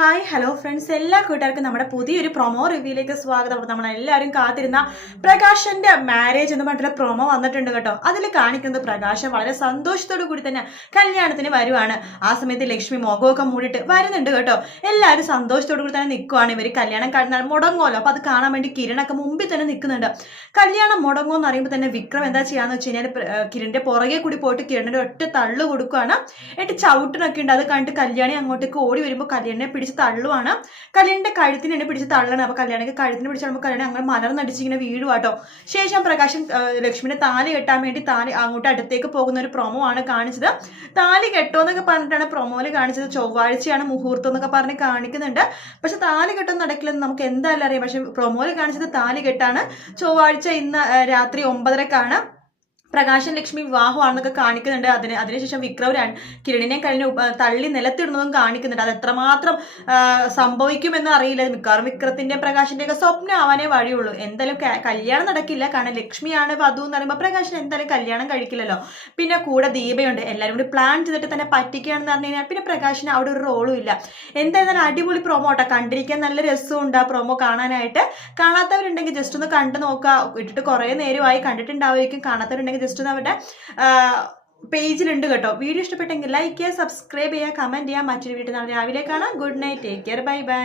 Hi hello friends, എല്ലാ കൂട്ടുകാർക്കും നമ്മുടെ പുതിയൊരു പ്രൊമോ റിവ്യൂയിലേക്ക് സ്വാഗതം. അപ്പോൾ നമ്മളെല്ലാവരും കാത്തിരുന്ന പ്രകാശന്റെ മാരേജ് എന്ന് പറഞ്ഞിട്ടുള്ള പ്രൊമോ വന്നിട്ടുണ്ട് കേട്ടോ. അതിൽ കാണിക്കുന്നത് പ്രകാശൻ വളരെ സന്തോഷത്തോടു കൂടി തന്നെ കല്യാണത്തിന് വരുവാണ്. ആ സമയത്ത് ലക്ഷ്മി മുഖമൊക്കെ മൂടിയിട്ട് വരുന്നുണ്ട് കേട്ടോ. എല്ലാവരും സന്തോഷത്തോടു കൂടി തന്നെ നിൽക്കുവാണ്. ഇവർ കല്യാണം മുടങ്ങുമല്ലോ, അപ്പോൾ അത് കാണാൻ വേണ്ടി കിരണൊക്കെ മുമ്പിൽ തന്നെ നിൽക്കുന്നുണ്ട്. കല്യാണം മുടങ്ങുമെന്ന് അറിയുമ്പോൾ തന്നെ വിക്രം എന്താ ചെയ്യാന്ന് വെച്ച് കഴിഞ്ഞാൽ കിരണിന്റെ പുറകെ കൂടി പോയിട്ട് കിരണിന്റെ ഒറ്റ തള്ളു കൊടുക്കുകയാണ്. എന്നിട്ട് ചവിട്ടിനൊക്കെ ഉണ്ട്. അത് കണ്ടിട്ട് കല്യാണി അങ്ങോട്ടേക്ക് ഓടി വരുമ്പോൾ കല്യാണിനെ പിടിച്ച് തള്ളുവാണ്. കല്യാണിന്റെ കഴുത്തിനെ പിടിച്ച് തള്ളണം. അപ്പൊ കല്യാണിക്ക് കഴുത്തിന് പിടിച്ചാൽ കല്യാണി അങ്ങനെ മലർന്നടിച്ച് ഇങ്ങനെ വീഴുവാട്ടോ. ശേഷം പ്രകാശൻ ലക്ഷ്മിനെ താലി കെട്ടാൻ വേണ്ടി അങ്ങോട്ട് അടുത്തേക്ക് പോകുന്ന ഒരു പ്രൊമോ ആണ് കാണിച്ചത്. താലി കെട്ടോന്നൊക്കെ പറഞ്ഞിട്ടാണ് പ്രൊമോയില് കാണിച്ചത്. ചൊവ്വാഴ്ചയാണ് മുഹൂർത്തം എന്നൊക്കെ പറഞ്ഞ് കാണിക്കുന്നുണ്ട്. പക്ഷെ താലി കെട്ടൊന്നും നടക്കില്ലെന്ന് നമുക്ക് എന്തായാലും അറിയാം. പക്ഷെ പ്രൊമോയില് കാണിച്ചത് താലി കെട്ടാണ്. ചൊവ്വാഴ്ച ഇന്ന് രാത്രി 9:30-ക്കാണ് പ്രകാശൻ ലക്ഷ്മി വിവാഹമാണെന്നൊക്കെ കാണിക്കുന്നുണ്ട്. അതിനുശേഷം വിക്രം കിരണിനെ കഴിഞ്ഞ് തള്ളി നിലത്തിടുന്നതും കാണിക്കുന്നുണ്ട്. അത് എത്രമാത്രം സംഭവിക്കുമെന്ന് അറിയില്ല. മിക്കവാറും വിക്രത്തിന്റെ പ്രകാശന്റെ ഒക്കെ സ്വപ്നം ആവാനേ വഴിയുള്ളൂ. എന്തായാലും കല്യാണം നടക്കില്ല. കാരണം ലക്ഷ്മിയാണ് വധു എന്ന് പറയുമ്പോൾ പ്രകാശൻ എന്തായാലും കല്യാണം കഴിക്കില്ലല്ലോ. പിന്നെ കൂടെ ദീപയുണ്ട്. എല്ലാവരും കൂടി പ്ലാൻ ചെയ്തിട്ട് തന്നെ പറ്റിക്കുകയാണെന്ന് പറഞ്ഞു കഴിഞ്ഞാൽ പിന്നെ പ്രകാശന് അവിടെ ഒരു റോളും ഇല്ല. എന്തായാലും അടിപൊളി പ്രൊമോ കേട്ടോ. കണ്ടിരിക്കാൻ നല്ല രസമുണ്ട് ആ പ്രൊമോ കാണാനായിട്ട്. കാണാത്തവരുണ്ടെങ്കിൽ ജസ്റ്റ് ഒന്ന് കണ്ടു നോക്കുക. ഇട്ടിട്ട് കുറേ നേരമായി, കണ്ടിട്ടുണ്ടാവുമായിരിക്കും. കാണാത്തവരുണ്ടെങ്കിൽ ജസ്റ്റ് ഒന്ന് അവരുടെ പേജിലുണ്ട് കേട്ടോ. വീഡിയോ ഇഷ്ടപ്പെട്ടെങ്കിൽ ലൈക്ക് ചെയ്യുക, സബ്സ്ക്രൈബ് ചെയ്യുക, കമന്റ് ചെയ്യുക. മറ്റൊരു വീഡിയോ നാളെ രാവിലെ കാണാം. Good night, take care, bye bye.